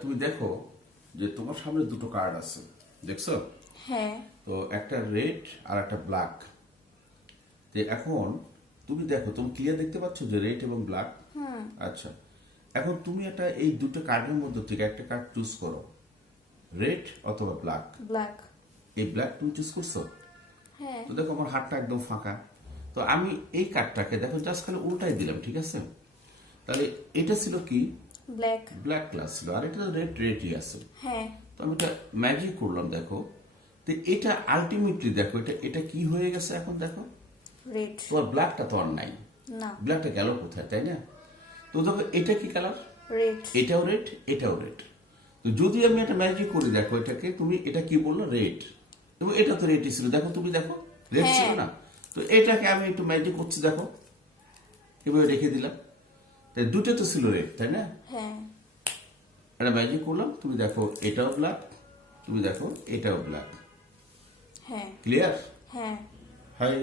তুমি দেখো যে তোমার সামনে দুটো কার্ড আছে, দেখছো? হ্যাঁ। তো একটা রেড আর একটা ব্ল্যাক। তো এখন তুমি দেখো, তুমি ক্লিয়ার দেখতে পাচ্ছ যে রেড এবং ব্ল্যাক? আচ্ছা, এখন তুমি এই দুটো কার্ডের মধ্যে থেকে একটা কার্ড চুজ করো, রেড অথবা ব্ল্যাক। ব্ল্যাক। এই ব্ল্যাক তুমি চুজ করছো। হ্যাঁ। তো দেখো আমার হাতটা একদম ফাঁকা। তো আমি এই কার্ডটাকে দেখো জাস্ট খালি উল্টাই দিলাম, ঠিক আছে? তাহলে এটা ছিল কি? ব্ল্যাক। ব্ল্যাক ক্লাস ছিল, আর এটা রেড রেডই আছে। হ্যাঁ। তো আমি এটা ম্যাজিক করলাম, দেখো। তো এটা আলটিমেটলি দেখো এটা এটা কি হয়ে গেছে এখন দেখো। রেড। তোমার ব্ল্যাকটা তো আর নাই, না। ব্ল্যাকটা গেল কোথায়, তাই না? তো দেখো এটা কি কালার? রেড। এটাও রেড, এটাও রেড। তো যদি আমি একটা ম্যাজিক করি, দেখো এটাকে তুমি, এটা কি বললো? রেড। এবং এটা তো রেডই ছিল, দেখো তুমি দেখো রেড ছিল না? তো এটাকে আমি একটু ম্যাজিক করছি, দেখো এভাবে রেখে দিলাম। তাই দুটো তো ছিল রেড, তাই না? হ্যাঁ। একটা ম্যাজিক করলাম, তুমি দেখো এটাও ব্ল্যাক, তুমি দেখো এটাও ব্ল্যাক। হ্যাঁ। ক্লিয়ার? হ্যাঁ। হাই